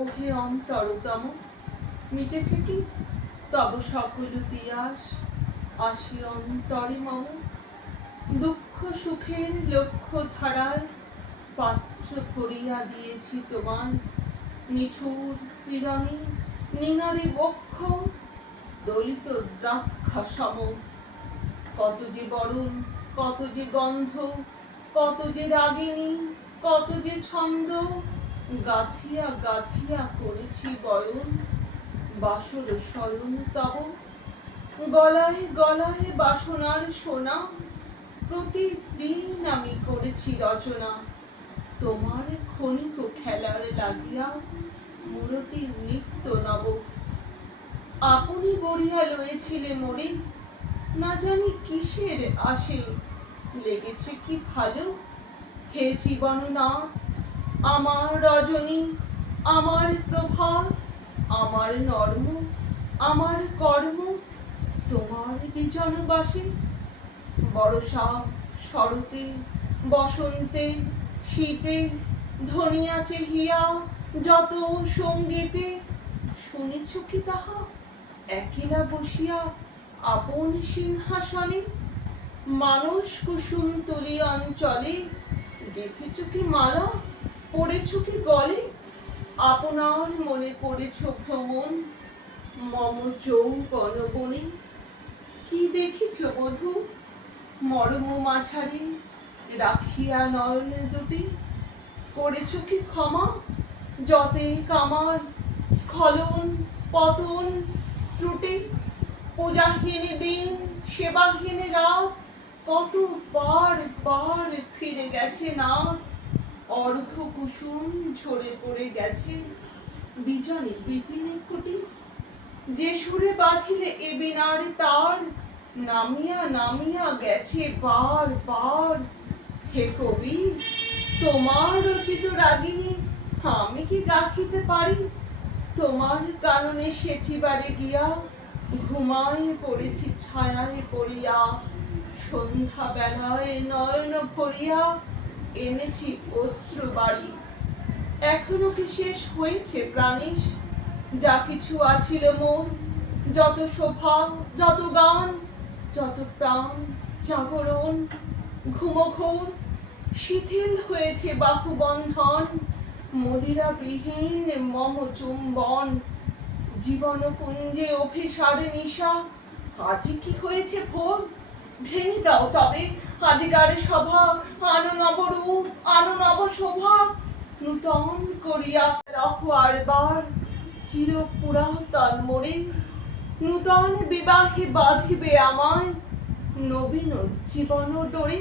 ওহে অন্তরতম, মিটেছে কি তব সকল তিয়াস? আসি অন্তরে মম, দুঃখ সুখের লক্ষ্য ধারায় পাত্র ভরিয়া দিয়েছি তোমার। নিঠুর পীড়নে নিঙারে বক্ষ দলিত দ্রাক্ষা সম। কত যে বরণ, কত যে গন্ধ, কত যে রাগিনী, কত যে ছন্দ, গাথিয়া গাথিয়া করেছি বয়ন। বাসর শয়ন তব, গলায় গলায় বাসনার সোনা। প্রতিদিন আমি করেছি রচনা, তোমার ক্ষণিক খেলার লাগিয়া মূরতি নিত্য নব। আপনি বরিয়া লয়েছিলে মোরে, না জানি কিসের আসে, লেগেছে কি ভালো। হে জীবননাথ, আমার রজনী, আমার প্রভাত, আমার নর্ম, আমার কর্ম তোমার বিজন বাসে। বর্ষা, শরতে, বসন্তে, শীতে ধনিয়া চেহিয়া যত সঙ্গীতে শুনেছ কি তাহা একেলা বসিয়া আপন সিংহাসনে? মানস কুসুম তুলি অঞ্চলে গেথেছ কি মালা, পড়েছ কি গলে? আপনার মনে করেছ ভ্রমণ মম যৌবন বনে। কি দেখিছ বধূ মরম মাঝারে রাখিয়া নয়ন দুটি? করেছ কি ক্ষমা যতে কামার স্খলন পতন ত্রুটি? পূজাহীন দিন, সেবাহীন রাত, কত বার বার ফিরে গেছে নাথ। অর্ঘ্য কুসুম ঝরে পড়ে গেছে বিজনে বিপিনে খুঁটি। যে সুরে বাঁধিলে এ বীণার তার, নামিয়া নামিয়া গেছে বার বার। হে কবি, তোমার রচিত রাগিনী আমি কি গাহিতে পারি? তোমার কাননে সেচিবারে গিয়া ঘুমায় পড়েছি ছায়ায় পড়িয়া। সন্ধ্যা বেলায় নয়ন ভরিয়া এনেছি অশ্রু বাড়ি। এখনো কি শেষ হয়েছে প্রাণেশ যা কিছু আছিল মোর? যত শোভা, যত গান, যত প্রাণ জাগরণ, ঘুমঘোর শিথিল হয়েছে বাহুবন্ধন। মদিরা বিহীন মম চুম্বন, জীবন কুঞ্জে অভিসার নিশা। আজি কি হয়েছে ভোর? ভেঙে দাও তবে আজিকার সভা, আনো নব রূপ, আনো নব শোভা। নূতন করিয়া রহ আরবার চির পুরাতন মোরে। নূতন বিবাহে বাঁধিবে আমায় নবীন জীবন ডোরে।